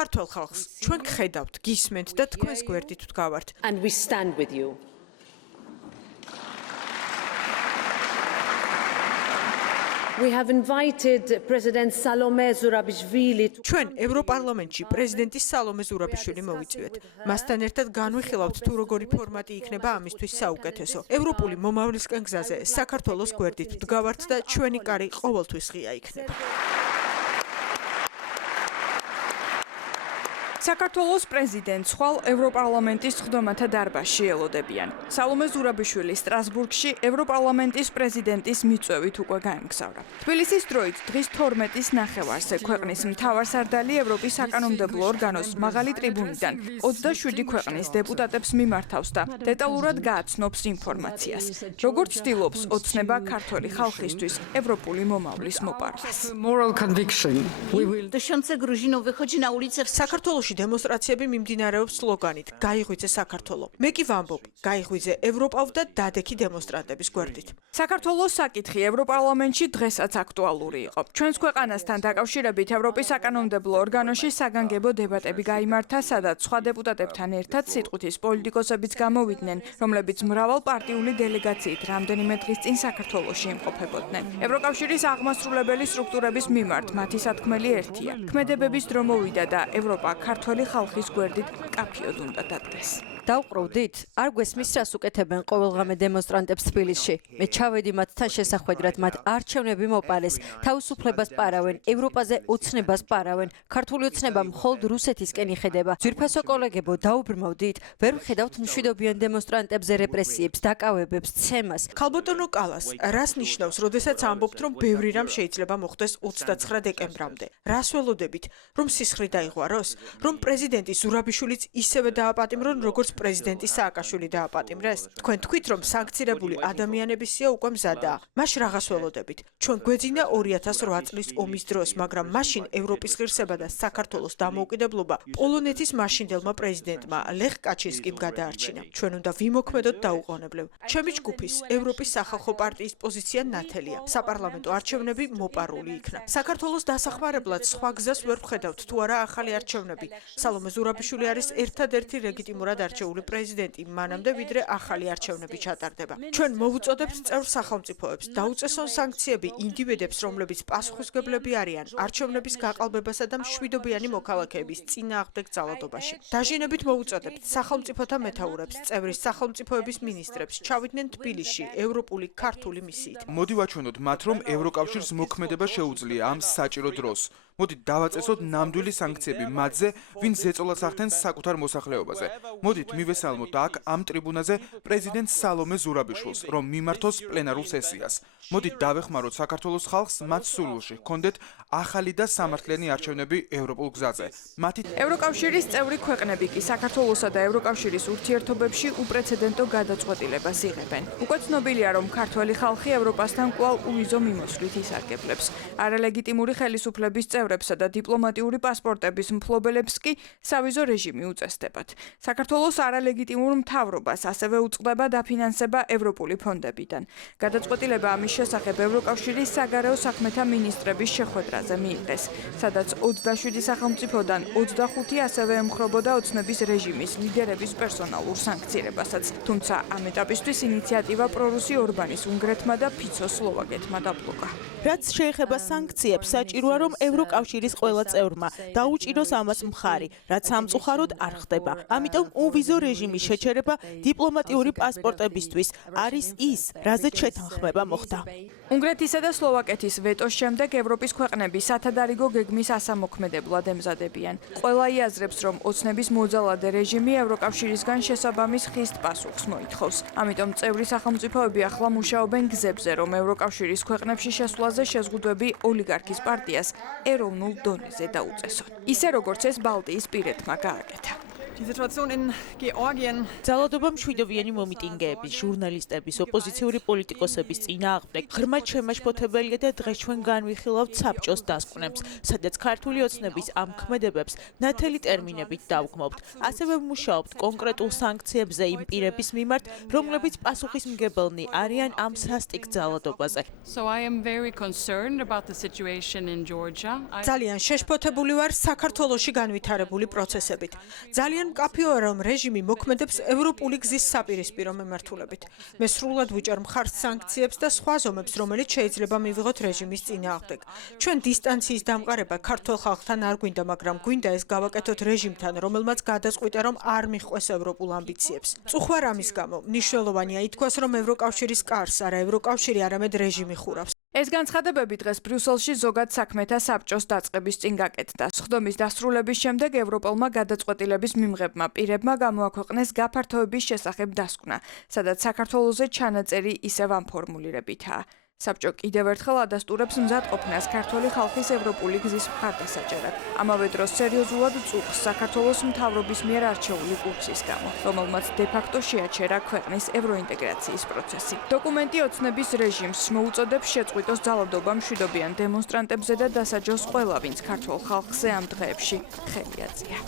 ქართველ ხალხს ჩვენ გხედავთ, გისმენთ და თქვენს გვერდით ვდგავართ. And we stand with you. We have invited President Salome Zurabishvili to ჩვენ ევროპარლამენტში პრეზიდენტის სალომე ზურაბიშვილი მოვიწვიეთ. მასთან ერთად განვიხილავთ თუ როგორი ფორმატი იქნება ამისთვის საუკეთესო. ევროპული მომავლისკენ გზაზე საქართველოს გვერდით ვდგავართ და ჩვენი კარი ყოველთვის ღია იქნება. საქართველოს პრეზიდენტს ხვალ ევროპარლამენტის ხდომათა დარბაზში ელოდებიან. სალომე ზურაბიშვილი სტრასბურგში ევროპარლამენტის პრეზიდენტის მიწვევით უკვე გაემგზავრა. თბილისის დროით დღის 12-ის ნახევარზე ქვეყნის მთავარსარდალი ევროპის საკანონმდებლო ორგანოს მაღალი ტრიბუნიდან 27 ქვეყნის დეპუტატებს მიმართავს და დეტალურად გააცნობს ინფორმაციას. როგორც ცდილობს ოცნება ქართველი ხალხისთვის ევროპული მომავლის მოპარვას. საქართველოში დემონსტრაციები მიმდინარეობს სლოგანით გაიღვიძე საქართველო. მე კი ვამბობ, გაიღვიძე ევროპა და დადექი დემონსტრანტების გვერდით. საქართველოს საკითხი ევროპარლამენტში დღესაც აქტუალური იყო. ჩვენს ქვეყანასთან დაკავშირებით ევროპის საკანონმდებლო ორგანოში საგანგებო დებატები გაიმართა, სადაც სხვა დეპუტატებთან ერთად სიტყვითის პოლიტიკოსებიც გამოვიდნენ, რომლებიც მრავალპარტიული დელეგაციით რამდენიმე დღის წინ საქართველოში იმყოფებოდნენ. ევროკავშირის აღმასრულებელი სტრუქტურების მიმართ მათი სათქმელი ერთია. ქმედებების დრო მოვიდა და ევროპა ქართველი ხალხის გვერდით კაფიოდ უნდა დადგეს. დავყროვდით, არ გვესმის რას უკეთებენ ყოველღამე დემონსტრანტებს თბილისში. მე ჩავედი მათთან შესახვედრად, მათ არჩევნები მოპარეს, თავისუფლებას პარავენ, ევროპაზე ოცნებას პარავენ. ქართული ოცნება მხოლოდ რუსეთისკენ იხედება. ძვირფასო კოლეგებო, დაუბრმავდით, ვერ ვხედავთ მშვიდობიან დემონსტრანტებზე რეპრესიებს, დაკავებებს, ცემას. ქალბატონო კალას, რას ნიშნავს, როდესაც ამბობთ, რომ ბევრი რამ შეიძლება მოხდეს 29 დეკემბრამდე? რას ველოდებით, რომ სისხლი დაიღვაროს? რომ პრეზიდენტი ზურაბიშვილიც ისევე დააპატიმრონ, როგორც პრეზიდენტი სააკაშვილი დააპატიმრეს? თქვენ თქვით, რომ სანქცირებული ადამიანების სია უკვე მზადაა. მაშ რაღაც ველოდებით. ჩვენ გვეძინა 2008 წლის ომის დროს, მაგრამ მაშინ ევროპის ღირსება და საქართველოს დამოუკიდებლობა პოლონეთის მაშინდელმა პრეზიდენტმა ლეხ კაჩინსკიმ გადაარჩინა. ჩვენ უნდა ვიმოქმედოთ დაუყოვნებლივ. ჩემი ჯგუფის ევროპის სახალხო პარტიის პოზიცია ნათელია. საპარლამენტო არჩევნები მოპარული იქნა. საქართველოს დასახმარებლად სხვა გზას ვერ ვხედავთ თუ არა ახალი არჩევნები. სალომე ზურაბიშვილი არის ერთადერთი ლეგიტიმურად არჩეული პრეზიდენტი მანამდე, ვიდრე ახალი არჩევნები ჩატარდება. ჩვენ მოვუწოდებთ წევრ სახელმწიფოებს დაუწესონ სანქციები ინდივიდებს, რომლებიც პასუხისმგებლები არიან არჩევნების გაყალბებასა და მშვიდობიანი მოქალაქეების წინააღმდეგ ძალადობაში. დაჟინებით მოვუწოდებთ სახელმწიფოთა მეთაურებს, წევრის სახელმწიფოების მინისტრებს ჩავიდნენ თბილისში ევროპული ქართული მისიით. მოდი ვაჩვენოთ მათ, რომ ევროკავშირს მოქმედება შეუძლია ამ საჭირო დროს. მოდით დავაწესოთ ნამდვილი სანქციები მათზე, ვინც ზეწოლას ახდენს საკუთარ მოსახლეობაზე. მოდით მივესალმოთ აქ ამ ტრიბუნაზე პრეზიდენტ სალომე ზურაბიშვილს, რომ მიმართოს პლენარულ სესიას. მოდით დავეხმაროთ საქართველოს ხალხს მათ სურვილში ჰქონდეთ ახალი და სამართლიანი არჩევნები ევროპულ გზაზე. მათი ევროკავშირის წევრი ქვეყნები კი საქართველოსა და ევროკავშირის ურთიერთობებში უპრეცედენტო გადაწყვეტილებას იღებენ. უკვე ცნობილია, რომ ქართველი ხალხი ევროპასთან კვლავ უვიზო მიმოსვლით ისარგებლებს. არალეგიტიმური ხელისუფლების წევრებსა და დიპლომატიური პასპორტების მფლობელებს კი სავიზო რეჟიმი უწესდებათ. საქართველოს არალეგიტიმურ მთავრობას ასევე უწყდება დაფინანსება ევროპული ფონდებიდან. გადაწყვეტილება ამის შესახებ ევროკავშირის საგარეო საქმეთა მინისტრების შეხვედრაზე მიიღეს, სადაც 27 სახელმწიფოდან 25 ასევე ემხრობოდა ოცნების რეჟიმის ლიდერების პერსონალურ სანქცირებასაც. თუმცა ამ ეტაპისთვის ინიციატივა პრორუსი ორბანის უნგრეთმა და ფიცო სლოვაკეთმა დაბლოკა. რაც შეეხება სანქციებს, საჭიროა რომ ევროკავშირის ყველა წევრმა დაუჭიროს ამას მხარი, რაც სამწუხაროდ არ ხდება. ამიტომ უვიზო რეჟიმის შეჩერება დიპლომატიური პასპორტებისთვის არის ის, რაზეც შეთანხმება მოხდა. უნგრეთისა და სლოვაკეთის ვეტოს შემდეგ ევროპის ქვეყნები სათადარიგო გეგმის ასამოქმედებლად ემზადებიან. ყველა იაზრებს, რომ ოცნების მოძალადე რეჟიმი ევროკავშირისგან შესაბამის ხისტ პასუხს მოითხოვს. ამიტომ წევრი სახელმწიფოები ახლა მუშაობენ გზებზე, რომ ევროკავშირის ქვეყნებში შესვლაზე შეზღუდვები ოლიგარქის პარტიას ეროვნულ დონეზე დაუწესონ. ისე როგორც ეს ბალტიის პირეთმა გააკეთა. Die Situation in Georgien ძალადობა მშვიდობიანი მომიტინგეების, ჟურნალისტების, ოპოზიციური პოლიტიკოსების წინააღმდეგ ღრმად შემაშფოთებელია და დღეს ჩვენ განვიხილავთ საბჭოს დასკვნებს, სადაც ქართული ოცნების ამ ქმედებებს ნათელი ტერმინებით დავგმობთ. ასევე ვმუშაობთ კონკრეტულ სანქციებზე იმ პირების მიმართ, რომლებიც პასუხისმგებელნი არიან ამ სასტიკ ძალადობაზე. So I am very concerned about the situation in Georgia. ძალიან შეშფოთებული ვარ საქართველოში განვითარებული პროცესებით. ძალიან მკაფიოა, რომ რეჟიმი მოქმედებს ევროპული გზის საპირისპირო მიმართულებით. მე სრულად ვიჭერ მხარს სანქციებს და სხვა ზომებს, რომელიც შეიძლება მივიღოთ რეჟიმის წინააღმდეგ. ჩვენ დისტანციის დამყარება ქართულ ხალხთან არ გვინდა, მაგრამ გვინდა ეს გავაკეთოთ რეჟიმთან, რომელმაც გადაწყვიტა, რომ არ მიჰყვეს ევროპულ ამბიციებს. წუხوار ამის გამო, მნიშვნელოვანია ითქვას, რომ ევროკავშირის კარს არა ევროკავშირი, არამედ რეჟიმი ხურავს. ეს განცხადებები დღეს ბრიუსელში ზოგად საქმეთა საბჭოს დაწყების წინ გაკეთდა. სხდომის დასრულების შემდეგ ევროპელმა გადაწყვეტილების მიმღებმა პირებმა გამოაქვეყნეს გაფართოების შესახებ დასკვნა, სადაც საქართველოზე ჩანაწერი ისევ ამ ფორმულირებითაა. საბჭო კიდევ ერთხელ ადასტურებს მზადყოფნას ქართული ხალხის ევროპული გზის მხარდასაჭერად. ამავე დროს სერიოზულად წუხს საქართველოს მთავრობის მიერ არჩეული კურსის გამო, რომელმაც დე-ფაქტო შეაჩერა ქვეყნის ევროინტეგრაციის პროცესი. დოკუმენტი ოცნების რეჟიმს მოუწოდებს შეწყვიტოს ძალადობა მშვიდობიან დემონსტრანტებზე და დასაჯოს ყველა, ვინც ქართულ ხალხზე ამ დღეებში ხელი აწია.